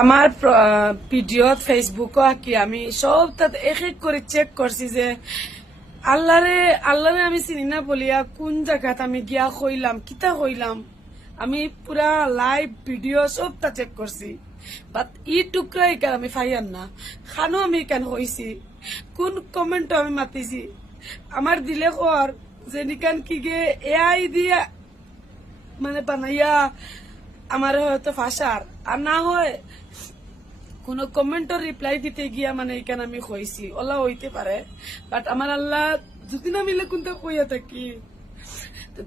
আমার video Facebook কি আমি। সব তাত এক এক করে চেক করছি যে আল্লাহরে আল্লাহরে আমি চিনি না বলিয়া কোন জায়গাত আমি গিয়া কইলাম কিতা কইলাম আমি পুরা লাইভ ভিডিও সব তা চেক করছি। বাট ই টুকরা ইকান আমি ফাইয়ান না। খানো আমি কেন হইছি? কোন কমেন্ট আমি মাতিছি? আমার দিলে কর যে নিকান কি গে এআই দিয়া মানে বানাইয়া আমার হয়তো ফাঁসার। আর না হয় কোনো কমেন্টর রিপ্লাই দিতে গিয়া মানে এখানে আমি কইছি? ওলা হইতে পারে। বাট আমার আল্লাহ যদি না মিলে কোনটা কইয়া থাকি?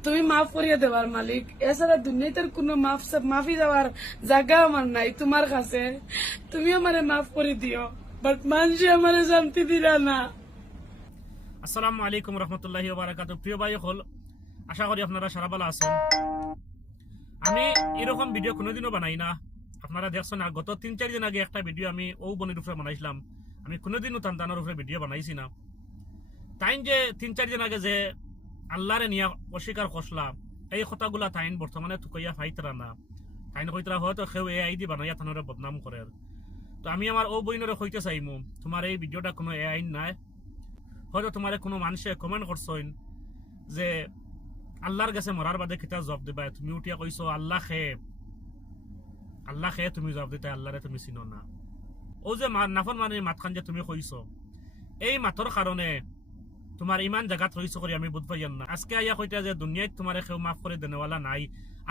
তুমি মাফ করিয়া দেওয়ার মালিক। এছাড়া দুনিয়াতে কোনো মাফ মাফি দেওয়ার জায়গা আমার নাই তোমার কাছে। তুমি আমারে মাফ করে দিও। বাট মানুষে আমারে শান্তি দিলা না। আসসালামু আলাইকুম রহমতুল্লাহি বারাকাত প্রিয় ভাই হল আশা করি আপনারা সারা ভালো আছেন। আমি এরকম ভিডিও কোনোদিনও বানাই না। আপনারা দেখছেন আর গত তিন, চার দিন আগে একটা ভিডিও আমি ও বনির উপরে বানাইছিলাম। আমি কোনোদিনও তান্তানোর উপরে ভিডিও বানাইছি না। তাইন যে তিন, চার দিন আগে যে আল্লাহরে নিয়া অস্বীকার করছিলাম এই কথাগুলা তাইন বর্তমানে তুকইয়া ফাইতরা না। তাইন কইতরা হয়তো সেও এ আইডি বানাইয়া থানোরে বদনাম করে তো আমি আমার ও বইনরে কইতে চাইমু তোমার এই ভিডিওটা কোনো এ আইন নাই। হয়তো তোমার কোনো মানুষে কমেন্ট করছেন যে আল্লাহর কাছে মরার বাদে কিতা জব দিবা, তুমি উঠিয়া কইছো আল্লাহ খে। আল্লাহ খে তুমি জবাব দিতে, আল্লাহরে তুমি চিনো না। ও যে নাফর মানে মাতখান যে তুমি কইছো এই মাতর কারণে তোমার ইমান জায়গাত রইছো করে আমি বুঝ পাইয়ান না আজকে আইয়া কইতা যে দুনিয়ায় তোমার কেউ মাফ করে দেনেওয়ালা নাই,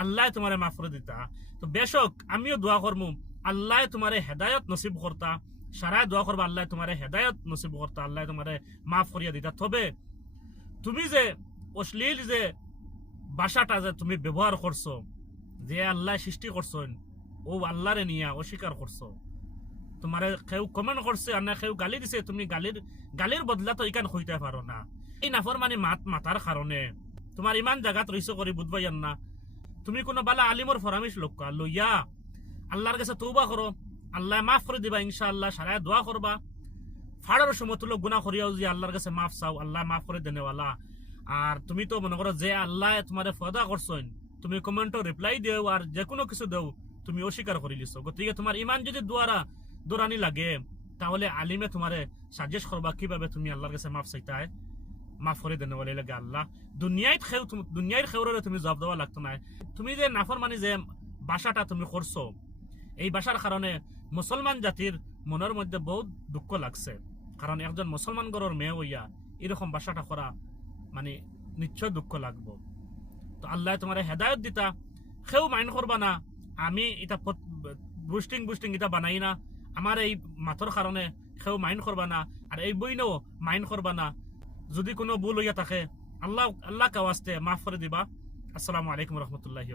আল্লাহ তোমারে মাফ করে দিতা। তো বেশক আমিও দোয়া করমু আল্লাহ তোমারে হেদায়ত নসিব করতা সারায় দোয়া করবা আল্লাহ তোমারে হেদায়ত নসিব করতা আল্লাহ তোমারে মাফ করিয়া দিতা। তবে তুমি যে অশ্লীল যে ভাষাটা যে তুমি ব্যবহার করছ যে আল্লাহ সৃষ্টি করছেন ও আল্লাহরে নিয়া অস্বীকার করছ। তোমারে কেউ কমেন্ট করছে আর না কেউ গালি দিছে, তুমি গালির গালির বদলা তো ইকান হইতে পারো না। এই নাফর মানে মাত, মাতার কারণে। তোমার ইমান জায়গাত রইছো করে বুধবাইয়ান না। তুমি কোনো বালা আলিমর ফরামিশ লোক লইয়া আল্লাহর কাছে তৌবা করো। আল্লাহ মাফ করে দিবা ইনশাআল্লাহ, সারায় দোয়া করবা। ফাড়ার সময় তুলো গুণা করিয়াও যে আল্লাহর কাছে মাফ চাও, আল্লাহ মাফ করে দেনেওয়ালা। আর তুমি তো মনে করো যে আল্লাহ তোমার ফদা করছেন, তুমি কমেন্টও রিপ্লাই দেও আর যে কোনো কিছু দেও। তুমি অস্বীকার করে লিছো। গতিকে তোমার ইমান যদি দুয়ারা দৌড়ানি লাগে, তাহলে আলিমে তোমারে সাজেস্ট করবা কীভাবে তুমি আল্লাহর কাছে মাফ চাইতায় মাফ করে দেনে বলে, লাগে আল্লাহ দুনিয়ায় খেউ দুনিয়ার খেউরে তুমি জবাব দেওয়া লাগতো না তুমি যে নাফর মানে যে বাসাটা তুমি করছ এই বাসার কারণে মুসলমান জাতির মনের মধ্যে বহুত দুঃখ লাগছে। কারণ একজন মুসলমান গড়ের মেয়ে হইয়া এরকম বাসাটা করা মানে নিশ্চয় দুঃখ লাগবো। তো আল্লাহ তোমার হেদায়ত দিতা। সেও মাইন্ড করবা না। আমি এটা বুস্টিং বুস্টিং এটা বানাই না। আমার এই মাথর কারণে সেও মাইন্ড করবা না আর এই বইনেও মাইন্ড করবা না। যদি কোনো ভুল হইয়া থাকে আল্লাহ আল্লাহ কাওয়াজতে মাফ করে দিবা। আসসালামু আলাইকুম রহমতুল্লাহি